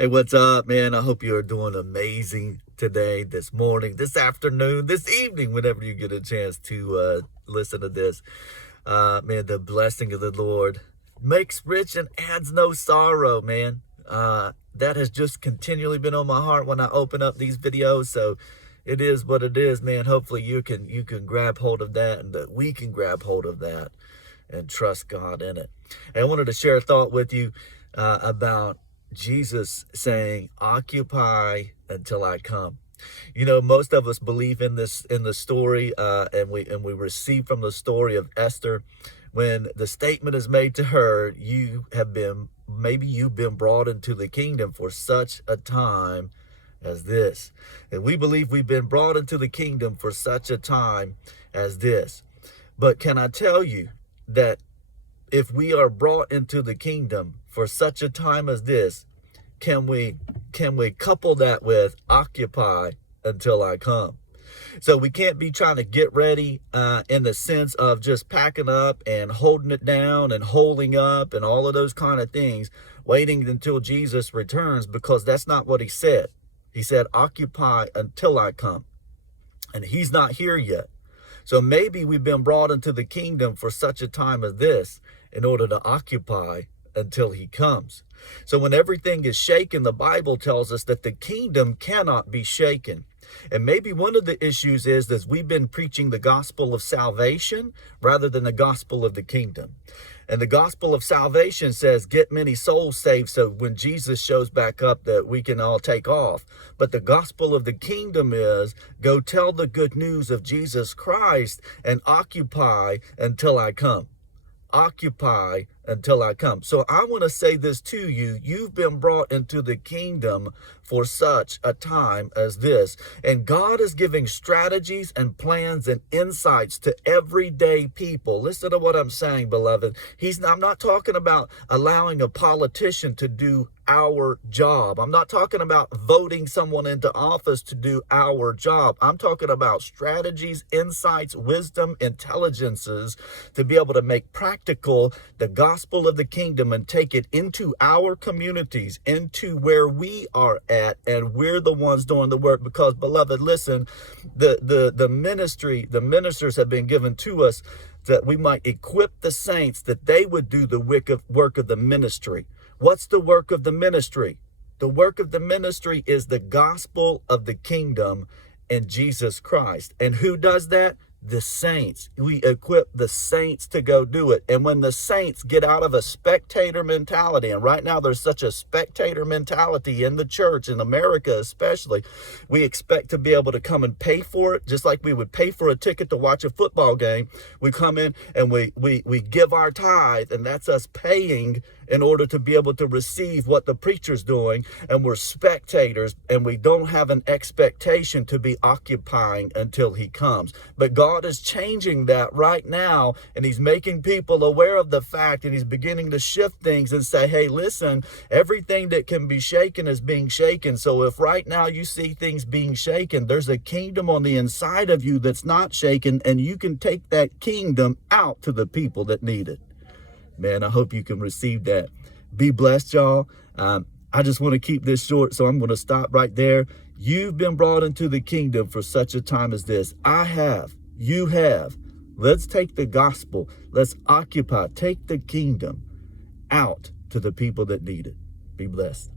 Hey, what's up, man? I hope you're doing amazing today, this morning, this afternoon, this evening, whenever you get a chance to listen to this. Man, the blessing of the Lord makes rich and adds no sorrow, man. That has just continually been on my heart when I open up these videos. So it is what it is, man. Hopefully you can grab hold of that, and that we can grab hold of that and trust God in it. And I wanted to share a thought with you about Jesus saying, "Occupy until I come." You know, most of us believe in the story, and we receive from the story of Esther, when the statement is made to her, maybe you've been brought into the kingdom for such a time as this. And we believe we've been brought into the kingdom for such a time as this. But can I tell you that if we are brought into the kingdom for such a time as this, can we couple that with occupy until I come? So we can't be trying to get ready in the sense of just packing up and holding it down and holding up and all of those kind of things, waiting until Jesus returns, because that's not what he said. He said, occupy until I come. And he's not here yet. So maybe we've been brought into the kingdom for such a time as this in order to occupy until he comes. So when everything is shaken, the Bible tells us that the kingdom cannot be shaken. And maybe one of the issues is that we've been preaching the gospel of salvation rather than the gospel of the kingdom. And the gospel of salvation says, get many souls saved so when Jesus shows back up that we can all take off. But the gospel of the kingdom is, go tell the good news of Jesus Christ and occupy until I come. Occupy until I come. So I want to say this to you. You've been brought into the kingdom for such a time as this. And God is giving strategies and plans and insights to everyday people. Listen to what I'm saying, beloved. I'm not talking about allowing a politician to do our job. I'm not talking about voting someone into office to do our job. I'm talking about strategies, insights, wisdom, intelligences to be able to make practical the gospel of the kingdom and take it into our communities, into where we are at, and we're the ones doing the work. Because, beloved, listen, the ministers have been given to us that we might equip the saints that they would do the work of the ministry. What's the work of the ministry? The work of the ministry is the gospel of the kingdom and Jesus Christ. And who does that? The saints. We equip the saints to go do it. And when the saints get out of a spectator mentality, and right now there's such a spectator mentality in the church, in America especially, we expect to be able to come and pay for it, just like we would pay for a ticket to watch a football game. We come in and we give our tithe, and that's us paying in order to be able to receive what the preacher's doing, and we're spectators, and we don't have an expectation to be occupying until he comes. But God is changing that right now, and he's making people aware of the fact, and he's beginning to shift things and say, hey, listen, everything that can be shaken is being shaken. So if right now you see things being shaken, there's a kingdom on the inside of you that's not shaken, and you can take that kingdom out to the people that need it. Man, I hope you can receive that. Be blessed, y'all. I just want to keep this short, so I'm going to stop right there. You've been brought into the kingdom for such a time as this. I have. You have. Let's take the gospel. Let's occupy. Take the kingdom out to the people that need it. Be blessed.